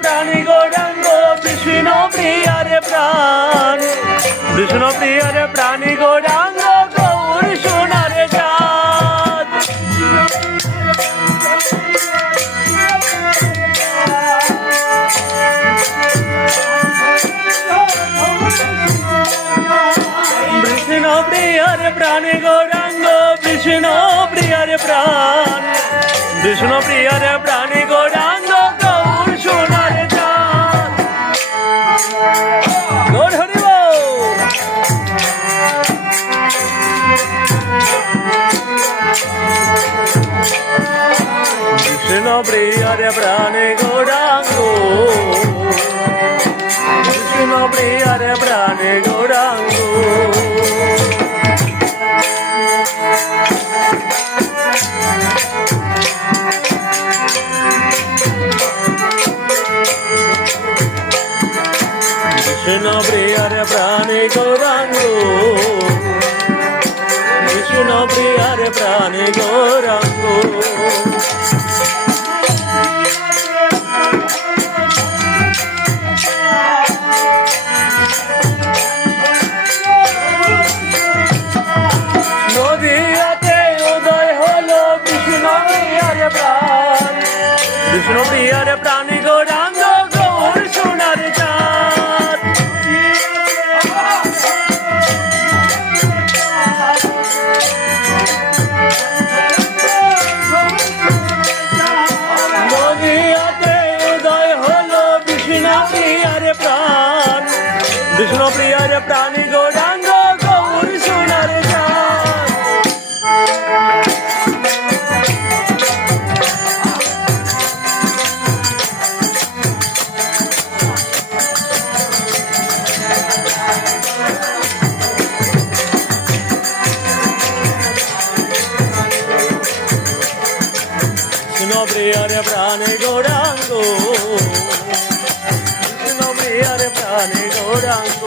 প্রাণী গৌরাঙ্গ বিষ্ণু প্রিয়ারে প্রাণ বিষ্ণু প্রিয়ারে প্রাণী গৌরাঙ্গ গৌর সোনারে চাঁদ বিষ্ণু প্রিয়ারে প্রাণী গৌরাঙ্গ বিষ্ণু প্রিয়ারে প্রাণ বিষ্ণু প্রিয়ারে প্রাণী গৌরাঙ্গ গৌর সোনারে চাঁদ গৌর হরি বল। বিষ্ণু প্রিয়ারে প্রাণী গৌরাঙ্গ বিষ্ণু প্রিয়ারে প্রাণী গৌরাঙ্গ বিষ্ণু প্রিয়ারে প্রাণী গৌরাঙ্গ বিষ্ণু প্রিয়ারে প্রাণী গৌরাঙ্গ নদিয়াতে উদয় হলো বিষ্ণু প্রিয়ারে প্রাণ বিষ্ণু প্রিয়ারে প্রাণী গৌরাঙ্গ গৌর সোনার চাঁদ নদিয়াতে উদয় হলো বিষ্ণু প্রিয়ারে প্রাণ বিষ্ণু প্রিয়ারে প্রাণী গৌরাঙ্গ গৌর সোনার চাঁদ বিষ্ণু প্রিয়ারে প্রাণী গৌরাঙ্গ বিষ্ণু প্রিয়ারে প্রাণী গৌরাঙ্গ